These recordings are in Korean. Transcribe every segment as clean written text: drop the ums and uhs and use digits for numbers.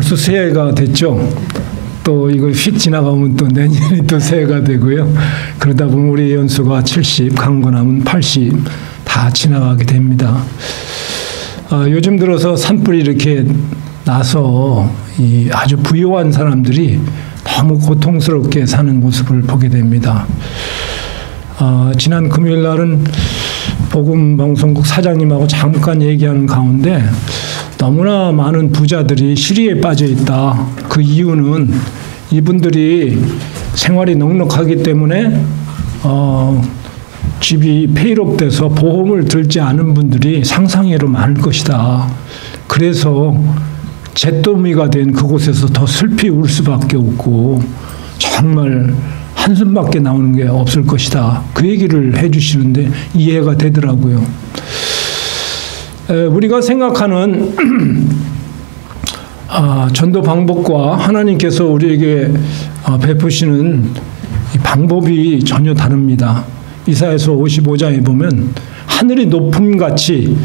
벌써 새해가 됐죠. 또 이거 휙 지나가면 또 내년이 또 새해가 되고요. 그러다 보면 우리 연수가 70, 강건하면 80 다 지나가게 됩니다. 요즘 들어서 산불이 이렇게 나서 이 아주 부유한 사람들이 너무 고통스럽게 사는 모습을 보게 됩니다. 지난 금요일 날은 복음방송국 사장님하고 잠깐 얘기하는 가운데 너무나 많은 부자들이 시리에 빠져 있다. 그 이유는 이분들이 생활이 넉넉하기 때문에 집이 페이롭돼서 보험을 들지 않은 분들이 상상외로 많을 것이다. 그래서 잿더미가 된 그곳에서 더 슬피 울 수밖에 없고 정말 한숨밖에 나오는 게 없을 것이다. 그 얘기를 해주시는데 이해가 되더라고요. 우리가 생각하는 전도 방법과 하나님께서 우리에게 베푸시는 이 방법이 전혀 다릅니다. 이사야서 55장에 보면 하늘이 높음같이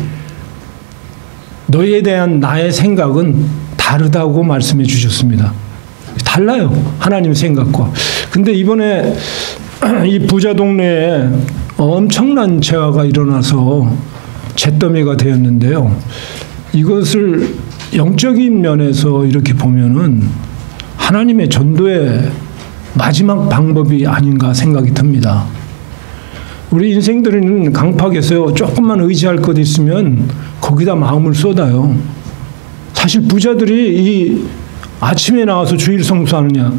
너희에 대한 나의 생각은 다르다고 말씀해 주셨습니다. 달라요. 하나님 생각과. 근데 이번에 이 부자 동네에 엄청난 재화가 일어나서 잿더미가 되었는데요. 이것을 영적인 면에서 이렇게 보면은 하나님의 전도의 마지막 방법이 아닌가 생각이 듭니다. 우리 인생들은 강팍에서 조금만 의지할 것 있으면 거기다 마음을 쏟아요. 사실 부자들이 이 아침에 나와서 주일 성수하느냐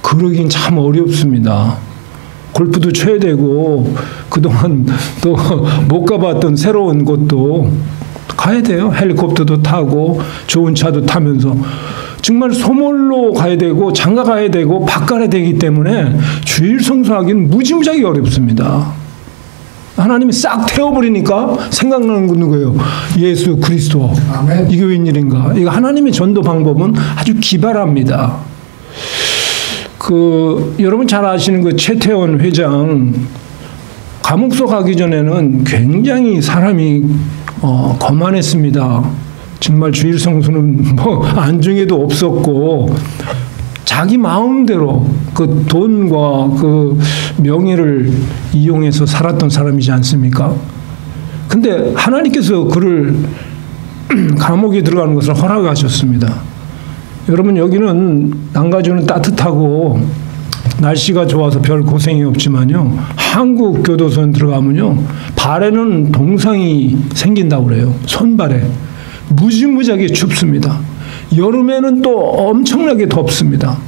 그러긴 참 어렵습니다. 골프도 쳐야 되고 그동안 또 못 가봤던 새로운 곳도 가야 돼요. 헬리콥터도 타고 좋은 차도 타면서 정말 소몰로 가야 되고 장가 가야 되고 밥 가야 되기 때문에 주일 성수하기는 무지무지하게 어렵습니다. 하나님이 싹 태워버리니까 생각나는 건 누구예요? 예수 그리스도. 아멘. 이게 웬일인가? 이거 하나님의 전도 방법은 아주 기발합니다. 여러분 잘 아시는 그 최태원 회장 감옥소 가기 전에는 굉장히 사람이 거만했습니다. 정말 주일 성수는 뭐 안중에도 없었고 자기 마음대로 그 돈과 그 명예를 이용해서 살았던 사람이지 않습니까? 근데 하나님께서 그를 감옥에 들어가는 것을 허락하셨습니다. 여러분 여기는 난가주는 따뜻하고 날씨가 좋아서 별 고생이 없지만요. 한국 교도소에 들어가면요. 발에는 동상이 생긴다고 그래요. 손발에. 무지무지하게 춥습니다. 여름에는 또 엄청나게 덥습니다.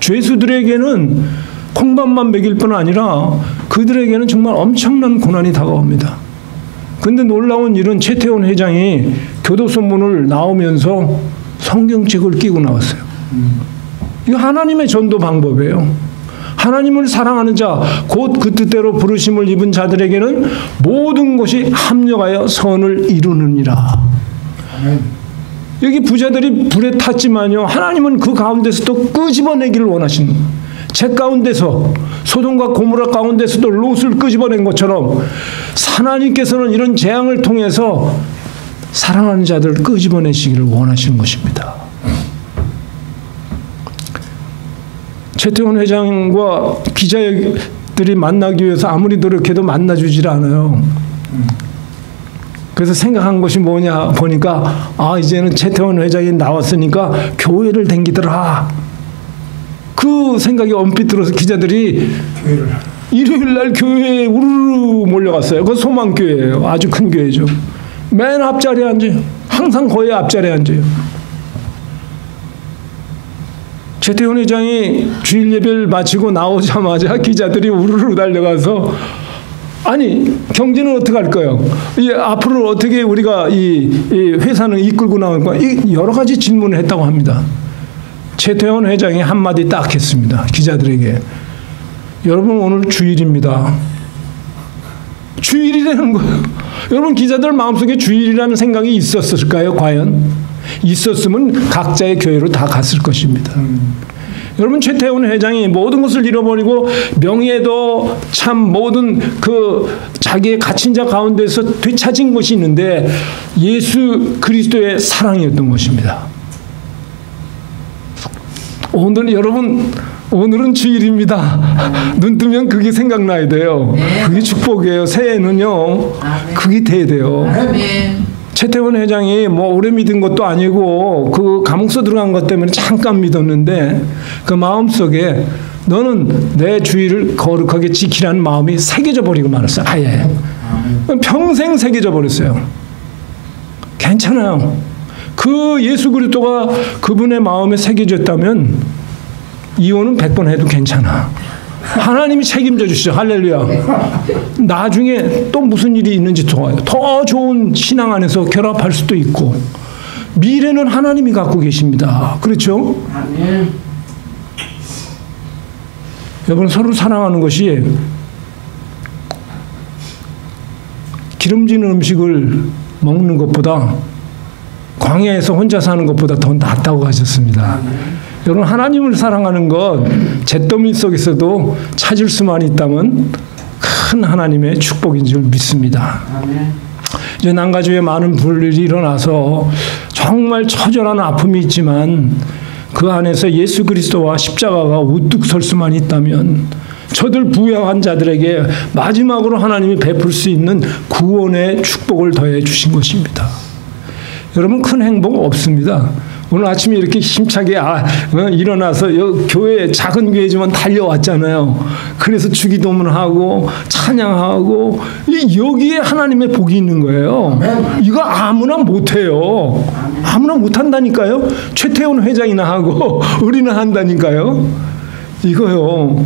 죄수들에게는 콩밥만 먹일 뿐 아니라 그들에게는 정말 엄청난 고난이 다가옵니다. 그런데 놀라운 일은 최태원 회장이 교도소 문을 나오면서 성경책을 끼고 나왔어요. 이거 하나님의 전도 방법이에요. 하나님을 사랑하는 자, 곧 그 뜻대로 부르심을 입은 자들에게는 모든 것이 합력하여 선을 이루느니라. 여기 부자들이 불에 탔지만요. 하나님은 그 가운데서 또 끄집어내기를 원하시는 거예요. 제 가운데서 소돔과 고모라 가운데서도 롯을 끄집어낸 것처럼 하나님께서는 이런 재앙을 통해서 사랑하는 자들을 끄집어내시기를 원하시는 것입니다. 최태원 회장과 기자들이 만나기 위해서 아무리 노력해도 만나주질 않아요. 그래서 생각한 것이 뭐냐 보니까 이제는 최태원 회장이 나왔으니까 교회를 댕기더라. 그 생각이 엄빛 들어서 기자들이 일요일 날 교회에 우르르 몰려갔어요. 그 소망교회예요. 아주 큰 교회죠. 맨 앞자리에 앉아요. 항상 거의 앞자리에 앉아요. 최태원 회장이 주일 예배를 마치고 나오자마자 기자들이 우르르 달려가서 아니 경제는 어떻게 할까요? 앞으로 어떻게 우리가 이 회사는 이끌고 나올까? 여러 가지 질문을 했다고 합니다. 최태원 회장이 한마디 딱 했습니다. 기자들에게. 여러분 오늘 주일입니다. 주일이라는 거예요. 여러분 기자들 마음속에 주일이라는 생각이 있었을까요? 과연? 있었으면 각자의 교회로 다 갔을 것입니다. 여러분 최태원 회장이 모든 것을 잃어버리고 명예도 참 모든 그 자기의 갇힌 자 가운데서 되찾은 것이 있는데 예수 그리스도의 사랑이었던 것입니다. 오늘 여러분 오늘은 주일입니다. 눈 뜨면 그게 생각나야 돼요. 그게 축복이에요. 새해는요. 그게 돼야 돼요. 최태원 회장이 뭐 오래 믿은 것도 아니고 그 감옥서 들어간 것 때문에 잠깐 믿었는데 그 마음속에 너는 내 주의를 거룩하게 지키라는 마음이 새겨져 버리고 말았어요. 아예. 평생 새겨져 버렸어요. 괜찮아요. 그 예수 그리스도가 그분의 마음에 새겨졌다면 이혼은 100번 해도 괜찮아. 하나님이 책임져 주시죠. 할렐루야. 나중에 또 무슨 일이 있는지 좋아요. 더 좋은 신앙 안에서 결합할 수도 있고 미래는 하나님이 갖고 계십니다. 그렇죠? 여러분 서로 사랑하는 것이 기름진 음식을 먹는 것보다 광야에서 혼자 사는 것보다 더 낫다고 하셨습니다. 여러분 하나님을 사랑하는 것 잿더미 속에서도 찾을 수만 있다면 큰 하나님의 축복인 줄 믿습니다. 이제 난가주에 많은 불일이 일어나서 정말 처절한 아픔이 있지만 그 안에서 예수 그리스도와 십자가가 우뚝 설 수만 있다면 저들 부양한 자들에게 마지막으로 하나님이 베풀 수 있는 구원의 축복을 더해 주신 것입니다. 여러분 큰 행복 없습니다. 오늘 아침에 이렇게 힘차게 일어나서 교회 작은 교회지만 달려왔잖아요. 그래서 주기도문하고 찬양하고 여기에 하나님의 복이 있는 거예요. 이거 아무나 못해요. 아무나 못한다니까요. 최태원 회장이나 하고 우리는 한다니까요. 이거요.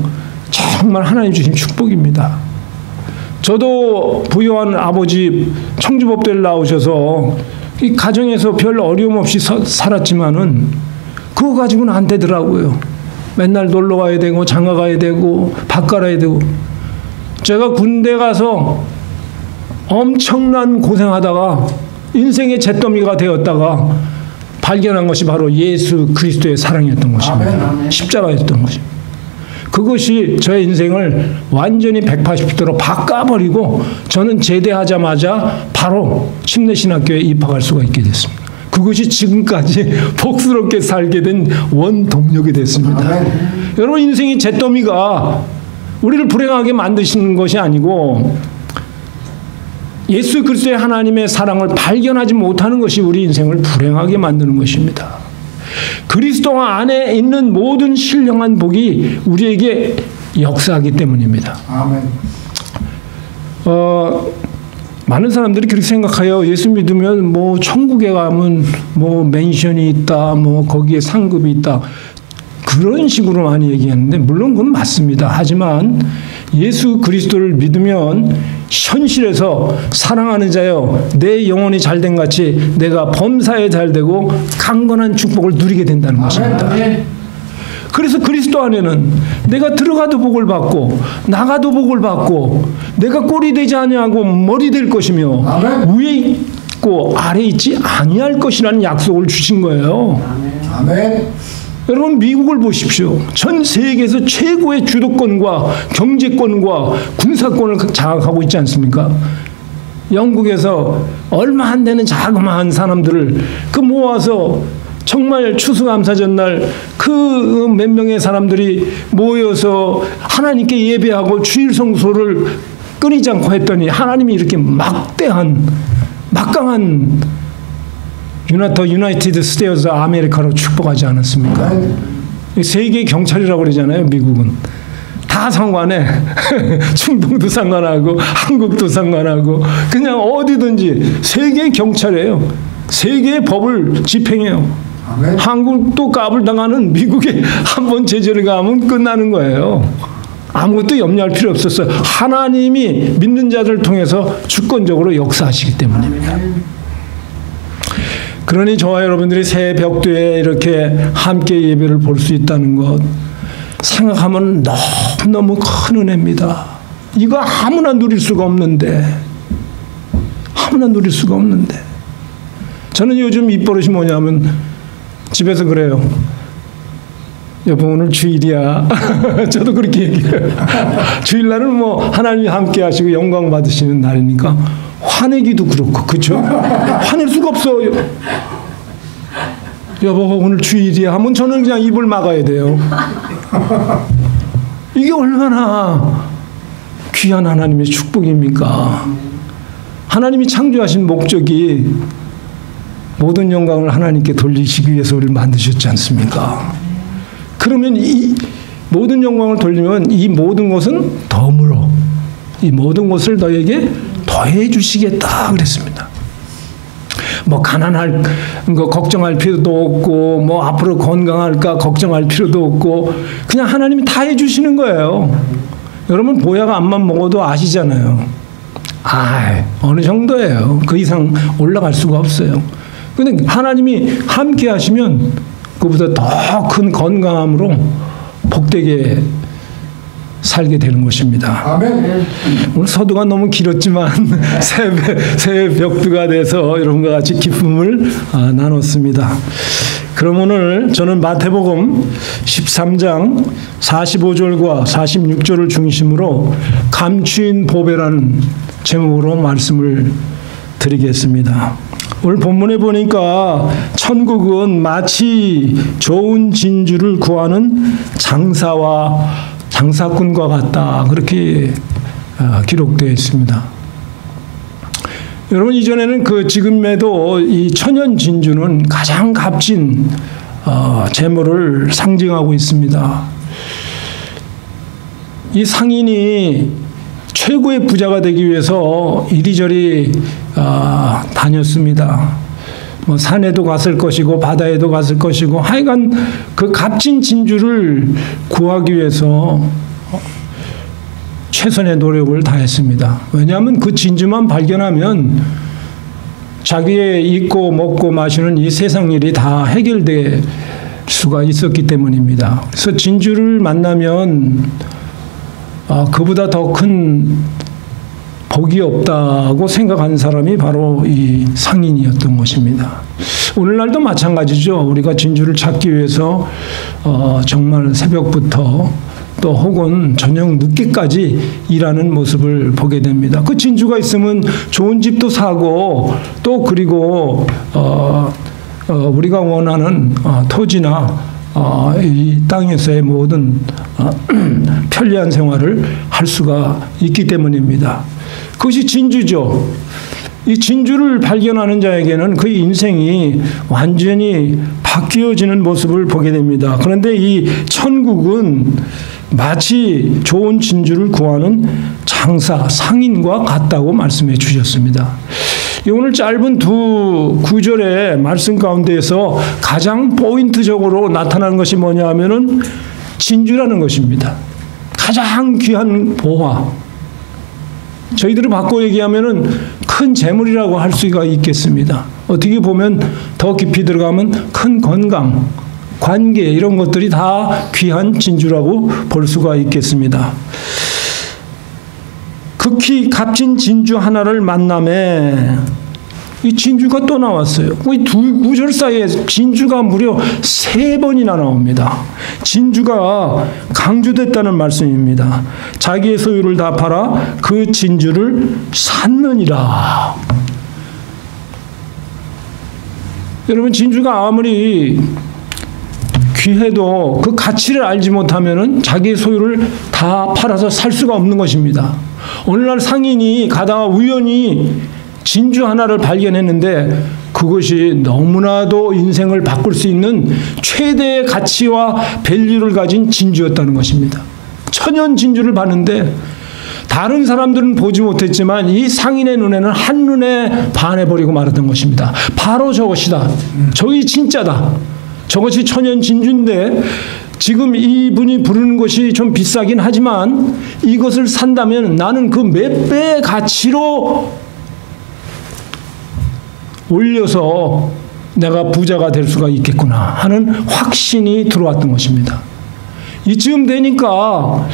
정말 하나님 주신 축복입니다. 저도 부유한 아버지 청주법대를 나오셔서 이 가정에서 별 어려움 없이 살았지만은 그거 가지고는 안 되더라고요. 맨날 놀러 가야 되고 장가 가야 되고 밥 갈아야 되고. 제가 군대 가서 엄청난 고생하다가 인생의 잿더미가 되었다가 발견한 것이 바로 예수 그리스도의 사랑이었던 것입니다. 십자가였던 것입니다. 그것이 저의 인생을 완전히 180도로 바꿔버리고 저는 제대하자마자 바로 침례신학교에 입학할 수가 있게 됐습니다. 그것이 지금까지 복스럽게 살게 된 원동력이 됐습니다. 여러분 인생의 잿더미가 우리를 불행하게 만드시는 것이 아니고 예수 그리스도의 하나님의 사랑을 발견하지 못하는 것이 우리 인생을 불행하게 만드는 것입니다. 그리스도 안에 있는 모든 신령한 복이 우리에게 역사하기 때문입니다. 아멘. 많은 사람들이 그렇게 생각해요. 예수 믿으면 뭐 천국에 가면 뭐 맨션이 있다, 뭐 거기에 상급이 있다. 그런 식으로 많이 얘기하는데 물론 그건 맞습니다. 하지만 예수 그리스도를 믿으면 현실에서 사랑하는 자여 내 영혼이 잘된 같이 내가 범사에 잘되고 강건한 축복을 누리게 된다는 것입니다. 그래서 그리스도 안에는 내가 들어가도 복을 받고 나가도 복을 받고 내가 꼴이 되지 아니하고 머리 될 것이며 위에 있고 아래 있지 아니할 것이라는 약속을 주신 거예요. 아멘. 여러분 미국을 보십시오. 전 세계에서 최고의 주도권과 경제권과 군사권을 장악하고 있지 않습니까? 영국에서 얼마 안 되는 자그마한 사람들을 그 모아서 정말 추수감사 전날 그 몇 명의 사람들이 모여서 하나님께 예배하고 주일 성소를 끊이지 않고 했더니 하나님이 이렇게 막강한 유나이티드 스테이트 아메리카로 축복하지 않았습니까? 세계 경찰이라고 그러잖아요. 미국은 다 상관해. 중동도 상관하고 한국도 상관하고 그냥 어디든지 세계 경찰이에요. 세계의 법을 집행해요. 아멘. 한국도 까불당하는 미국에 한번 제재를 가면 끝나는 거예요. 아무것도 염려할 필요 없었어요. 하나님이 믿는 자들을 통해서 주권적으로 역사하시기 때문입니다. 그러니 저와 여러분들이 새해 벽두에 이렇게 함께 예배를 볼 수 있다는 것 생각하면 너무너무 큰 은혜입니다. 이거 아무나 누릴 수가 없는데 저는 요즘 입버릇이 뭐냐면 집에서 그래요. 여보 오늘 주일이야. 저도 그렇게 얘기해요. 주일날은 뭐 하나님이 함께 하시고 영광 받으시는 날이니까 화내기도 그렇고 그렇죠? 화낼 수가 없어요. 여보 오늘 주일이야 하면 저는 그냥 입을 막아야 돼요. 이게 얼마나 귀한 하나님의 축복입니까? 하나님이 창조하신 목적이 모든 영광을 하나님께 돌리시기 위해서 우리를 만드셨지 않습니까? 그러면 이 모든 영광을 돌리면 이 모든 것은 덤으로 이 모든 것을 너에게 더해 주시겠다 그랬습니다. 뭐 가난할 거 걱정할 필요도 없고 뭐 앞으로 건강할까 걱정할 필요도 없고 그냥 하나님이 다 해주시는 거예요. 여러분 보약 암만 먹어도 아시잖아요. 어느 정도예요. 그 이상 올라갈 수가 없어요. 근데 하나님이 함께 하시면 그보다 더 큰 건강함으로 복되게 살게 되는 것입니다. 아멘. 오늘 서두가 너무 길었지만 새벽두가 돼서 여러분과 같이 기쁨을 나눴습니다. 그럼 오늘 저는 마태복음 13장 45절과 46절을 중심으로 감추인 보배라는 제목으로 말씀을 드리겠습니다. 오늘 본문에 보니까 천국은 마치 좋은 진주를 구하는 장사꾼과 같다 그렇게 기록되어 있습니다. 여러분 이전에는 지금에도 이 천연 진주는 가장 값진 재물을 상징하고 있습니다. 이 상인이 최고의 부자가 되기 위해서 이리저리 다녔습니다. 뭐 산에도 갔을 것이고 바다에도 갔을 것이고 하여간 그 값진 진주를 구하기 위해서 최선의 노력을 다했습니다. 왜냐하면 그 진주만 발견하면 자기의 입고 먹고 마시는 이 세상 일이 다 해결될 수가 있었기 때문입니다. 그래서 진주를 만나면 그보다 더 큰 복이 없다고 생각하는 사람이 바로 이 상인이었던 것입니다. 오늘날도 마찬가지죠. 우리가 진주를 찾기 위해서 정말 새벽부터 또 혹은 저녁 늦게까지 일하는 모습을 보게 됩니다. 그 진주가 있으면 좋은 집도 사고 또 그리고 우리가 원하는 토지나 이 땅에서의 모든 편리한 생활을 할 수가 있기 때문입니다. 그것이 진주죠. 이 진주를 발견하는 자에게는 그 인생이 완전히 바뀌어지는 모습을 보게 됩니다. 그런데 이 천국은 마치 좋은 진주를 구하는 상인과 같다고 말씀해 주셨습니다. 오늘 짧은 두 구절의 말씀 가운데에서 가장 포인트적으로 나타나는 것이 뭐냐 하면은 진주라는 것입니다. 가장 귀한 보화. 저희들을 바꿔 얘기하면은 큰 재물이라고 할 수가 있겠습니다. 어떻게 보면 더 깊이 들어가면 큰 건강, 관계 이런 것들이 다 귀한 진주라고 볼 수가 있겠습니다. 극히 값진 진주 하나를 만남에 이 진주가 또 나왔어요. 이 두 구절 사이에 진주가 무려 3번이나 나옵니다. 진주가 강조됐다는 말씀입니다. 자기의 소유를 다 팔아 그 진주를 샀느니라. 여러분 진주가 아무리 귀해도 그 가치를 알지 못하면은 자기의 소유를 다 팔아서 살 수가 없는 것입니다. 오늘날 상인이 가다가 우연히 진주 하나를 발견했는데 그것이 너무나도 인생을 바꿀 수 있는 최대의 가치와 밸류를 가진 진주였다는 것입니다. 천연 진주를 봤는데 다른 사람들은 보지 못했지만 이 상인의 눈에는 한눈에 반해버리고 말았던 것입니다. 바로 저것이다. 저기 진짜다. 저것이 천연 진주인데 지금 이분이 부르는 것이 좀 비싸긴 하지만 이것을 산다면 나는 그 몇 배의 가치로 올려서 내가 부자가 될 수가 있겠구나 하는 확신이 들어왔던 것입니다. 이쯤 되니까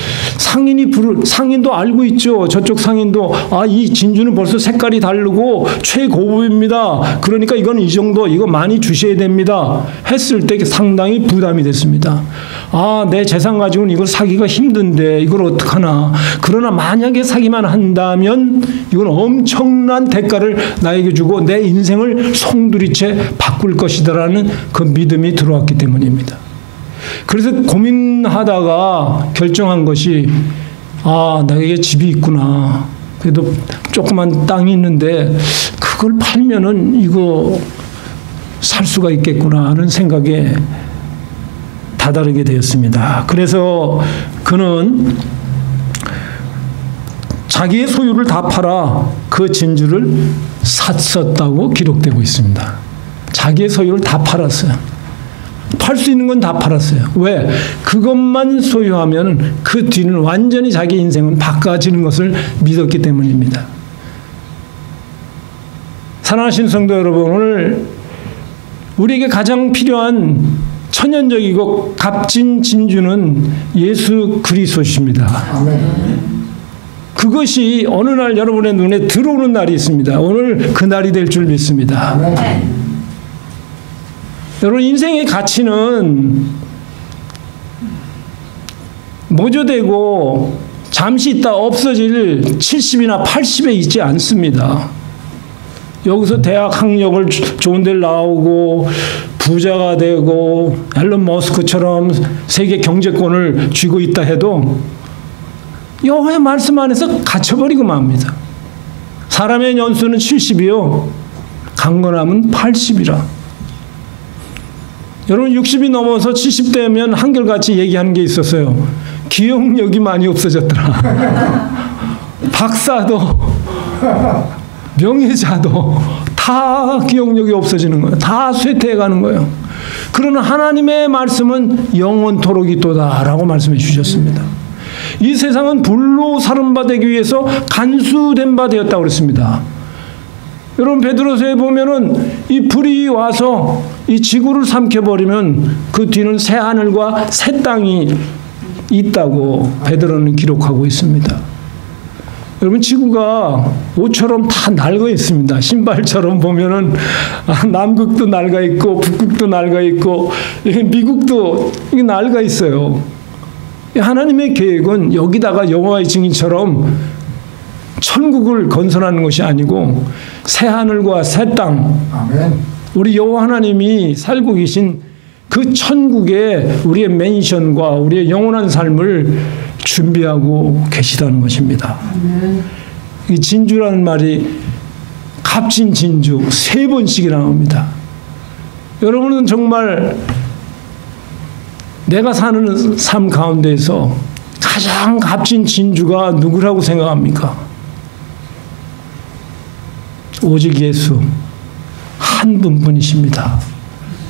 상인도 알고 있죠. 저쪽 상인도 이 진주는 벌써 색깔이 다르고 최고급입니다. 그러니까 이건 이 정도, 이거 많이 주셔야 됩니다. 했을 때 상당히 부담이 됐습니다. 내 재산 가지고는 이걸 사기가 힘든데 이걸 어떡하나. 그러나 만약에 사기만 한다면 이건 엄청난 대가를 나에게 주고 내 인생을 송두리째 바꿀 것이다라는 그 믿음이 들어왔기 때문입니다. 그래서 고민하다가 결정한 것이 나에게 집이 있구나. 그래도 조그만 땅이 있는데 그걸 팔면은 이거 살 수가 있겠구나 하는 생각에 다다르게 되었습니다. 그래서 그는 자기의 소유를 다 팔아 그 진주를 샀었다고 기록되고 있습니다. 자기의 소유를 다 팔았어요. 팔 수 있는 건 다 팔았어요. 왜? 그것만 소유하면 그 뒤는 완전히 자기 인생은 바꿔지는 것을 믿었기 때문입니다. 사랑하신 성도 여러분, 오늘 우리에게 가장 필요한 천연적이고 값진 진주는 예수 그리스도십니다. 그것이 어느 날 여러분의 눈에 들어오는 날이 있습니다. 오늘 그 날이 될 줄 믿습니다. 여러분, 인생의 가치는 모조되고 잠시 있다 없어질 70이나 80에 있지 않습니다. 여기서 대학 학력을 좋은 데를 나오고 부자가 되고 앨런 머스크처럼 세계 경제권을 쥐고 있다 해도 여호와의 말씀 안에서 갇혀버리고 맙니다. 사람의 연수는 70이요. 강건함은 80이라. 여러분, 60이 넘어서 70대면 한결같이 얘기하는 게 있었어요. 기억력이 많이 없어졌더라. 박사도 명예자도 다 기억력이 없어지는 거예요. 다 쇠퇴해가는 거예요. 그러나 하나님의 말씀은 영원토록 있도다라고 말씀해 주셨습니다. 이 세상은 불로 사른 바 되기 위해서 간수된 바 되었다고 그랬습니다. 여러분, 베드로서에 보면은 이 불이 와서 이 지구를 삼켜버리면 그 뒤는 새 하늘과 새 땅이 있다고 베드로는 기록하고 있습니다. 여러분, 지구가 옷처럼 다 낡아 있습니다. 신발처럼 보면은 남극도 낡아 있고 북극도 낡아 있고 미국도 이게 낡아 있어요. 하나님의 계획은 여기다가 여호와의 증인처럼 천국을 건설하는 것이 아니고 새 하늘과 새 땅, 우리 여호와 하나님이 살고 계신 그 천국에 우리의 맨션과 우리의 영원한 삶을 준비하고 계시다는 것입니다. 이 진주라는 말이 값진 진주 3번씩이나 나옵니다. 여러분은 정말 내가 사는 삶 가운데에서 가장 값진 진주가 누구라고 생각합니까? 오직 예수 한 분뿐이십니다.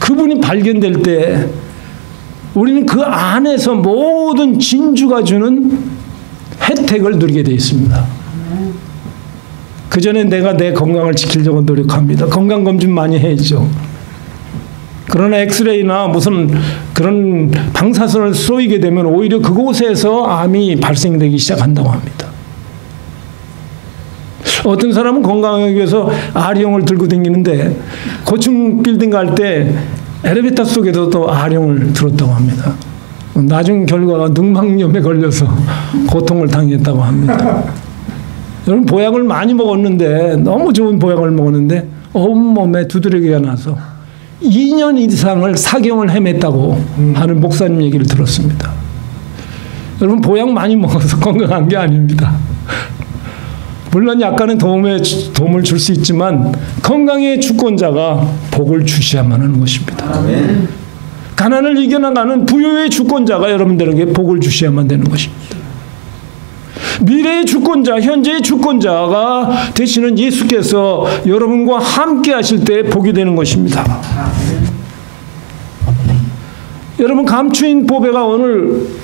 그분이 발견될 때 우리는 그 안에서 모든 진주가 주는 혜택을 누리게 되어 있습니다. 그 전에 내가 내 건강을 지키려고 노력합니다. 건강검진 많이 해야죠. 그러나 엑스레이나 무슨 그런 방사선을 쏘이게 되면 오히려 그곳에서 암이 발생되기 시작한다고 합니다. 어떤 사람은 건강하기 위해서 아리용을 들고 다니는데 고층 빌딩 갈 때 엘리베이터 속에서도 아리용을 들었다고 합니다. 나중 결과가 늑막염에 걸려서 고통을 당했다고 합니다. 여러분, 보약을 많이 먹었는데, 너무 좋은 보약을 먹었는데 온몸에 두드러기가 나서 2년 이상을 사경을 헤맸다고 하는 목사님 얘기를 들었습니다. 여러분, 보약 많이 먹어서 건강한 게 아닙니다. 물론 약간은 도움을 줄 수 있지만 건강의 주권자가 복을 주셔야만 하는 것입니다. 아멘. 가난을 이겨나가는 부여의 주권자가 여러분들에게 복을 주셔야만 되는 것입니다. 미래의 주권자, 현재의 주권자가 되시는 예수께서 여러분과 함께 하실 때 복이 되는 것입니다. 아멘. 여러분, 감추인 보배가 오늘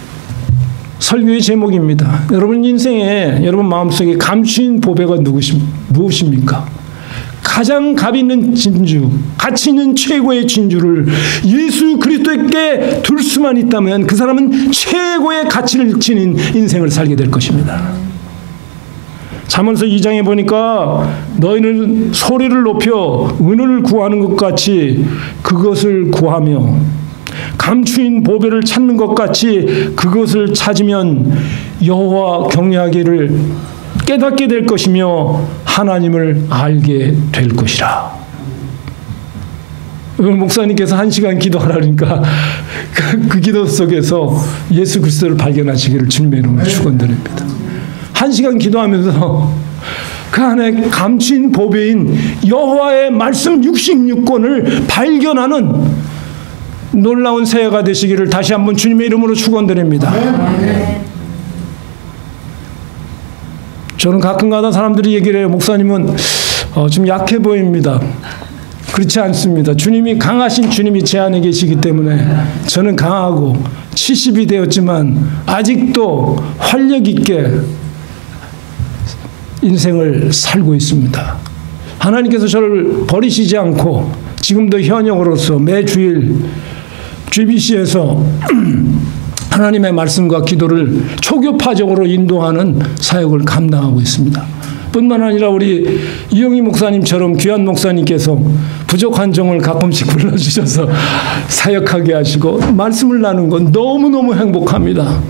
설교의 제목입니다. 여러분 인생에, 여러분 마음속에 감추인 보배가 무엇입니까? 가장 값 있는 진주, 가치 있는 최고의 진주를 예수 그리스도께 둘 수만 있다면 그 사람은 최고의 가치를 지닌 인생을 살게 될 것입니다. 잠언서 2장에 보니까 너희는 소리를 높여 은을 구하는 것 같이 그것을 구하며 감추인 보배를 찾는 것 같이 그것을 찾으면 여호와 경외하기를 깨닫게 될 것이며 하나님을 알게 될 것이라. 오늘 목사님께서 1시간 기도하라니까 그 기도 속에서 예수 그리스도를 발견하시기를 주님의 이름으로 축원드립니다. 1시간 기도하면서 그 안에 감추인 보배인 여호와의 말씀 66권을 발견하는 놀라운 새해가 되시기를 다시 한번 주님의 이름으로 축원드립니다. 저는 가끔가다 사람들이 얘기를 해요. 목사님은 좀 약해 보입니다. 그렇지 않습니다. 주님이 강하신 주님이 제 안에 계시기 때문에 저는 강하고 70이 되었지만 아직도 활력 있게 인생을 살고 있습니다. 하나님께서 저를 버리시지 않고 지금도 현역으로서 매주일 GBC에서 하나님의 말씀과 기도를 초교파적으로 인도하는 사역을 감당하고 있습니다. 뿐만 아니라 우리 이영희 목사님처럼 귀한 목사님께서 부족한 종을 가끔씩 불러주셔서 사역하게 하시고 말씀을 나누는 건 너무너무 행복합니다.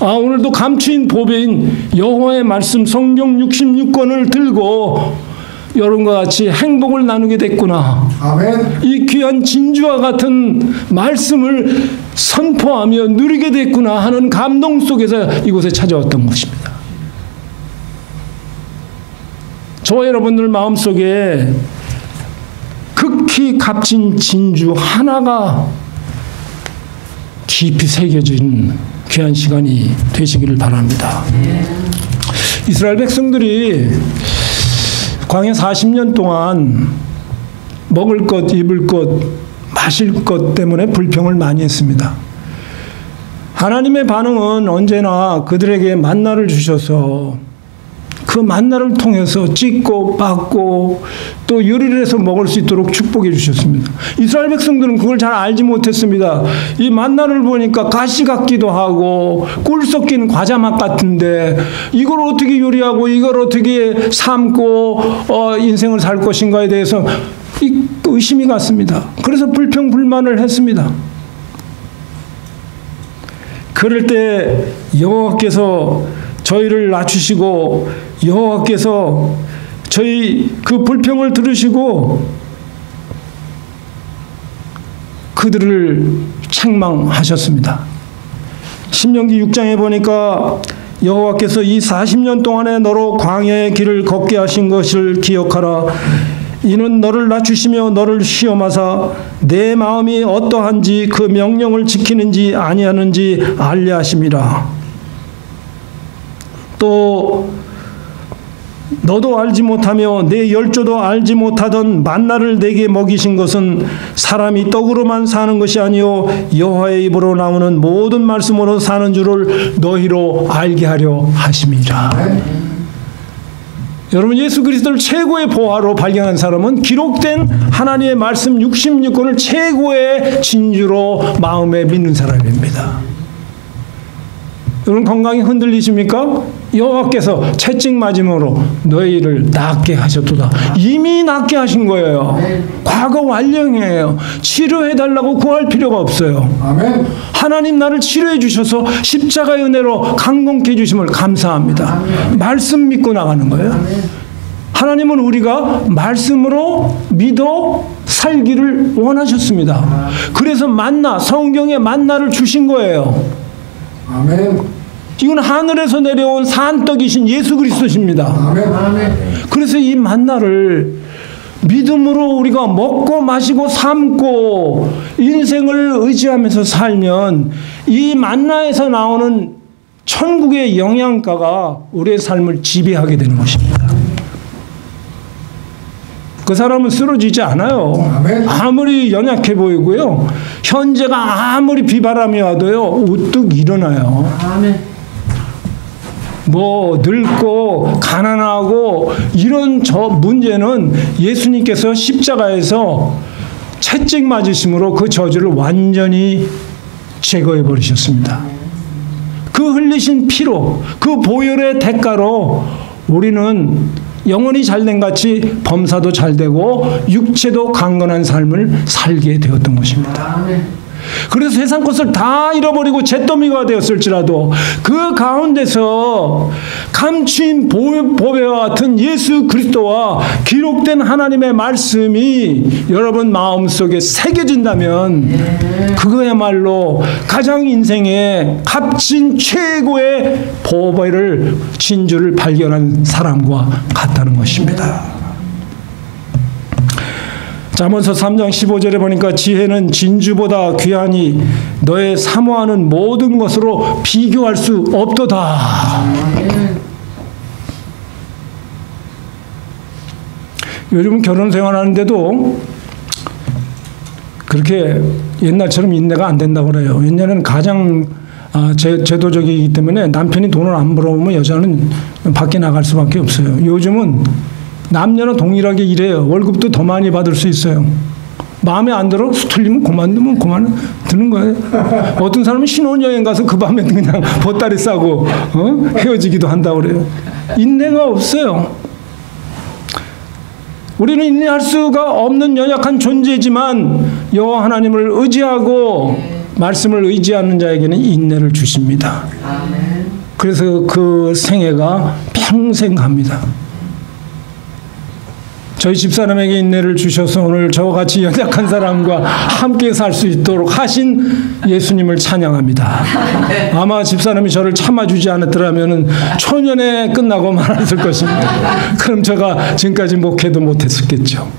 오늘도 감추인 보배인 여호와의 말씀 성경 66권을 들고 여러분과 같이 행복을 나누게 됐구나. 아멘. 이 귀한 진주와 같은 말씀을 선포하며 누리게 됐구나 하는 감동 속에서 이곳에 찾아왔던 것입니다. 저와 여러분들 마음속에 극히 값진 진주 하나가 깊이 새겨진 귀한 시간이 되시기를 바랍니다. 이스라엘 백성들이 광야 40년 동안 먹을 것, 입을 것, 마실 것 때문에 불평을 많이 했습니다. 하나님의 반응은 언제나 그들에게 만나를 주셔서 그 만나를 통해서 찢고 빻고 또 요리를 해서 먹을 수 있도록 축복해 주셨습니다. 이스라엘 백성들은 그걸 잘 알지 못했습니다. 이 만나를 보니까 가시 같기도 하고 꿀 섞인 과자 맛 같은데 이걸 어떻게 요리하고 이걸 어떻게 삶고 인생을 살 것인가에 대해서 의심이 갔습니다. 그래서 불평 불만을 했습니다. 그럴 때 여호와께서 저희를 낮추시고 여호와께서 저희 그 불평을 들으시고 그들을 책망하셨습니다. 신명기 6장에 보니까 여호와께서 이 40년 동안에 너로 광야의 길을 걷게 하신 것을 기억하라. 이는 너를 낮추시며 너를 시험하사 내 마음이 어떠한지 그 명령을 지키는지 아니하는지 알려 하심이라. 또 너도 알지 못하며 내 열조도 알지 못하던 만나를 내게 먹이신 것은 사람이 떡으로만 사는 것이 아니요 여호와의 입으로 나오는 모든 말씀으로 사는 줄을 너희로 알게 하려 하심이라. 여러분, 예수 그리스도를 최고의 보화로 발견한 사람은 기록된 하나님의 말씀 66권을 최고의 진주로 마음에 믿는 사람입니다. 여러분, 건강이 흔들리십니까? 여호와께서 채찍 맞음으로 너희를 낫게 하셨도다. 이미 낫게 하신 거예요. 과거 완령이에요. 치료해달라고 구할 필요가 없어요. 아멘. 하나님 나를 치료해 주셔서 십자가의 은혜로 강건케 해주심을 감사합니다. 아멘. 말씀 믿고 나가는 거예요. 아멘. 하나님은 우리가 말씀으로 믿어 살기를 원하셨습니다. 그래서 만나, 성경에 만나를 주신 거예요. 아멘. 이건 하늘에서 내려온 산떡이신 예수 그리스도십니다. 아멘. 그래서 이 만나를 믿음으로 우리가 먹고 마시고 삶고 인생을 의지하면서 살면 이 만나에서 나오는 천국의 영양가가 우리의 삶을 지배하게 되는 것입니다. 그 사람은 쓰러지지 않아요. 아멘. 아무리 연약해 보이고요. 현재가 아무리 비바람이 와도요. 우뚝 일어나요. 아멘. 뭐 늙고 가난하고 이런 저 문제는 예수님께서 십자가에서 채찍 맞으심으로 그 저주를 완전히 제거해 버리셨습니다. 그 흘리신 피로, 그 보혈의 대가로 우리는 영혼이 잘된 같이 범사도 잘되고 육체도 강건한 삶을 살게 되었던 것입니다. 그래서 세상 것을 다 잃어버리고 잿더미가 되었을지라도 그 가운데서 감추인 보배와 같은 예수 그리스도와 기록된 하나님의 말씀이 여러분 마음속에 새겨진다면 그거야말로 가장 인생의 값진 최고의 보배를 진주를 발견한 사람과 같다는 것입니다. 잠언서 3장 15절에 보니까 지혜는 진주보다 귀하니 너의 사모하는 모든 것으로 비교할 수 없도다. 요즘은 결혼 생활하는데도 그렇게 옛날처럼 인내가 안 된다고 그래요. 옛날에는 가장 제도적이기 때문에 남편이 돈을 안 벌어오면 여자는 밖에 나갈 수밖에 없어요. 요즘은 남녀는 동일하게 일해요. 월급도 더 많이 받을 수 있어요. 마음에 안 들어? 수틀리면 그만두면 그만 드는 거예요. 어떤 사람은 신혼여행 가서 그 밤에 그냥 보따리 싸고 헤어지기도 한다고 그래요. 인내가 없어요. 우리는 인내할 수가 없는 연약한 존재지만 여호와 하나님을 의지하고 말씀을 의지하는 자에게는 인내를 주십니다. 그래서 그 생애가 평생 갑니다. 저희 집사람에게 인내를 주셔서 오늘 저와 같이 연약한 사람과 함께 살 수 있도록 하신 예수님을 찬양합니다. 아마 집사람이 저를 참아주지 않았더라면 초년에 끝나고 말았을 것입니다. 그럼 제가 지금까지 목회도 못했었겠죠.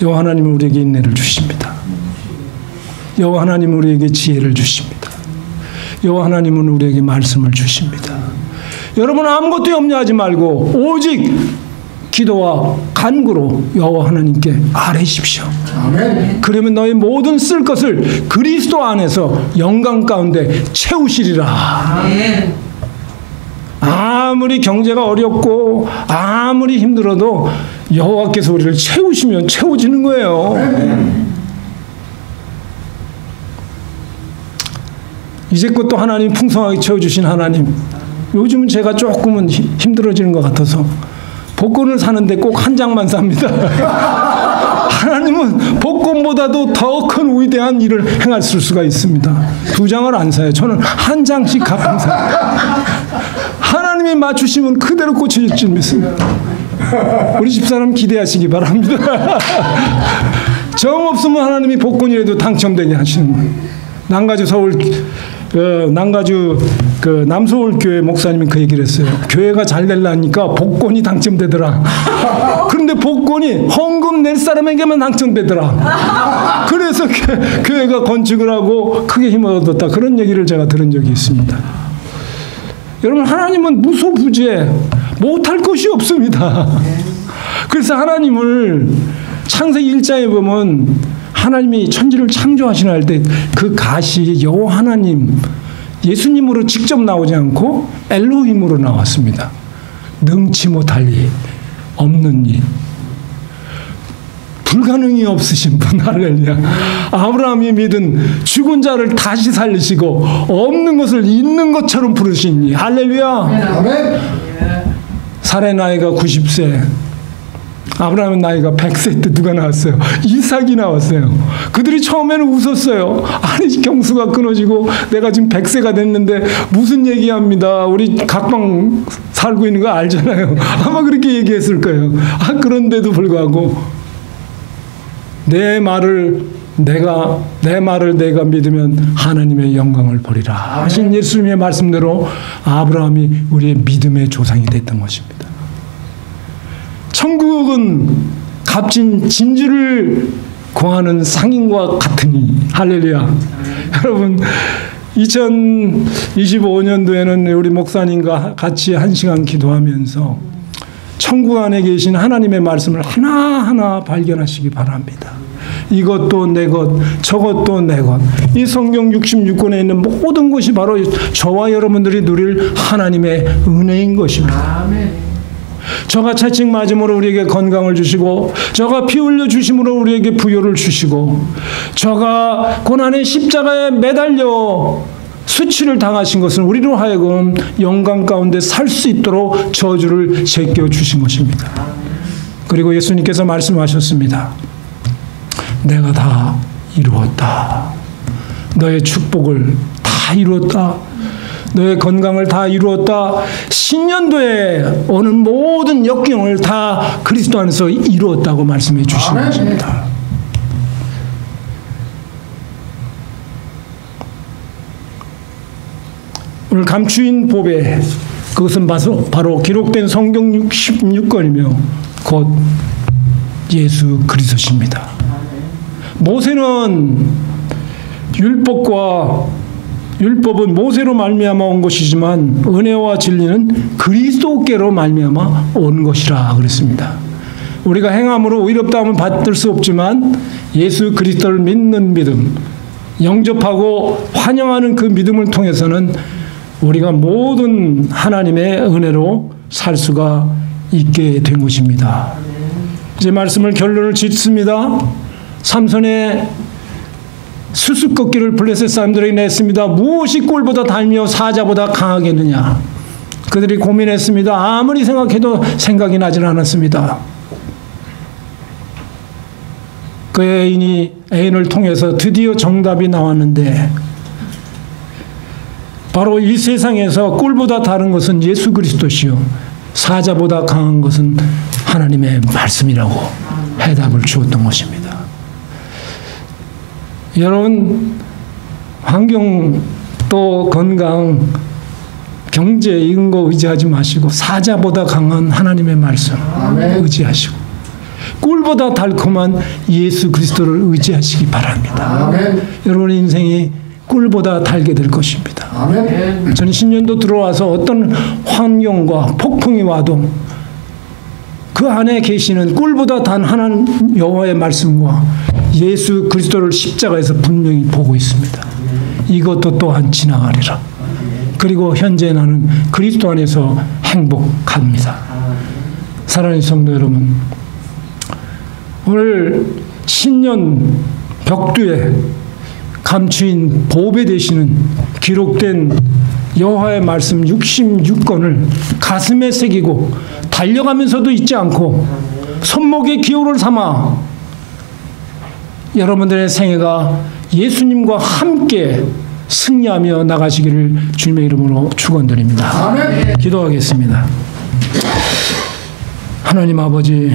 여호와 하나님은 우리에게 인내를 주십니다. 여호와 하나님은 우리에게 지혜를 주십니다. 여호와 하나님은 우리에게 말씀을 주십니다. 여러분 아무것도 염려하지 말고 오직 기도와 간구로 여호와 하나님께 아뢰십시오. 아멘. 그러면 너의 모든 쓸 것을 그리스도 안에서 영광 가운데 채우시리라. 아멘. 아무리 경제가 어렵고 아무리 힘들어도 여호와께서 우리를 채우시면 채워지는 거예요. 아멘. 이제껏 또 하나님 풍성하게 채워주신 하나님, 요즘은 제가 조금은 힘들어지는 것 같아서 복권을 사는데 꼭 한 장만 삽니다. 하나님은 복권보다도 더 큰 위대한 일을 행하실 수가 있습니다. 2장을 안 사요. 저는 한 장씩 가끔 사요. 하나님이 맞추시면 그대로 꽂혀질 줄 믿습니다. 우리 집사람 기대하시기 바랍니다. 정 없으면 하나님이 복권이라도 당첨되게 하시는 거예요. 남가주 남서울 교회 목사님이 그 얘기를 했어요. 교회가 잘 되려니까 복권이 당첨되더라. 그런데 복권이 헌금 낼 사람에게만 당첨되더라. 그래서 교회가 건축을 하고 크게 힘을 얻었다. 그런 얘기를 제가 들은 적이 있습니다. 여러분 하나님은 무소부재 못할 것이 없습니다. 그래서 하나님을 창세기 1장에 보면 하나님이 천지를 창조하시나 할 때 그 가시 여호와 하나님 예수님으로 직접 나오지 않고 엘로힘으로 나왔습니다. 능치 못할 일, 없는 일, 불가능이 없으신 분. 할렐루야. 아브라함이 믿은 죽은 자를 다시 살리시고 없는 것을 있는 것처럼 부르시니. 할렐루야. 아멘. 살의 나이가 90세, 아브라함의 나이가 100세 때 누가 나왔어요? 이삭이 나왔어요. 그들이 처음에는 웃었어요. 아니 경수가 끊어지고 내가 지금 100세가 됐는데 무슨 얘기합니다. 우리 각방 살고 있는 거 알잖아요. 아마 그렇게 얘기했을 거예요. 그런데도 불구하고 내 말을 내가 믿으면 하나님의 영광을 보리라 하신 예수님의 말씀대로 아브라함이 우리의 믿음의 조상이 됐던 것입니다. 천국은 값진 진주를 구하는 상인과 같으니. 할렐루야. 여러분 2025년도에는 우리 목사님과 같이 1시간 기도하면서 천국 안에 계신 하나님의 말씀을 하나하나 발견하시기 바랍니다. 이것도 내 것, 저것도 내 것. 이 성경 66권에 있는 모든 것이 바로 저와 여러분들이 누릴 하나님의 은혜인 것입니다. 아멘. 저가 채찍 맞음으로 우리에게 건강을 주시고, 저가 피 흘려 주심으로 우리에게 부요를 주시고, 저가 고난의 십자가에 매달려 수치를 당하신 것은 우리로 하여금 영광 가운데 살 수 있도록 저주를 제껴 주신 것입니다. 그리고 예수님께서 말씀하셨습니다. 내가 다 이루었다. 너의 축복을 다 이루었다. 너의 건강을 다 이루었다. 신년도에 오는 모든 역경을 다 그리스도 안에서 이루었다고 말씀해 주시는 것입니다. 오늘 감추인 보배, 그것은 바로 기록된 성경 66권이며 곧 예수 그리스도십니다. 모세는 율법은 모세로 말미암아 온 것이지만 은혜와 진리는 그리스도께로 말미암아 온 것이라 그랬습니다. 우리가 행함으로 의롭다함을 받을 수 없지만 예수 그리스도를 믿는 믿음, 영접하고 환영하는 그 믿음을 통해서는 우리가 모든 하나님의 은혜로 살 수가 있게 된 것입니다. 이제 말씀을 결론을 짓습니다. 삼손의 수수께끼를 블레셋 사람들에게 냈습니다. 무엇이 꿀보다 달며 사자보다 강하겠느냐. 그들이 고민했습니다. 아무리 생각해도 생각이 나질 않았습니다. 그 애인을 통해서 드디어 정답이 나왔는데, 바로 이 세상에서 꿀보다 다른 것은 예수 그리스도시요 사자보다 강한 것은 하나님의 말씀이라고 해답을 주었던 것입니다. 여러분, 환경 또 건강, 경제 이런 거 의지하지 마시고 사자보다 강한 하나님의 말씀 의지하시고, 꿀보다 달콤한 예수 그리스도를 의지하시기 바랍니다. 아멘. 여러분의 인생이 꿀보다 달게 될 것입니다. 아멘. 저는 신년도 들어와서 어떤 환경과 폭풍이 와도 그 안에 계시는 꿀보다 단 하나님 여호와의 말씀과 예수 그리스도를 십자가에서 분명히 보고 있습니다. 이것도 또한 지나가리라. 그리고 현재 나는 그리스도 안에서 행복합니다. 사랑하는 성도 여러분, 오늘 신년 벽두에 감추인 보배 되시는 기록된 여호와의 말씀 66권을 가슴에 새기고 달려가면서도 잊지 않고 손목에 기호를 삼아 여러분들의 생애가 예수님과 함께 승리하며 나가시기를 주님의 이름으로 축원드립니다. 아멘. 기도하겠습니다. 하나님 아버지,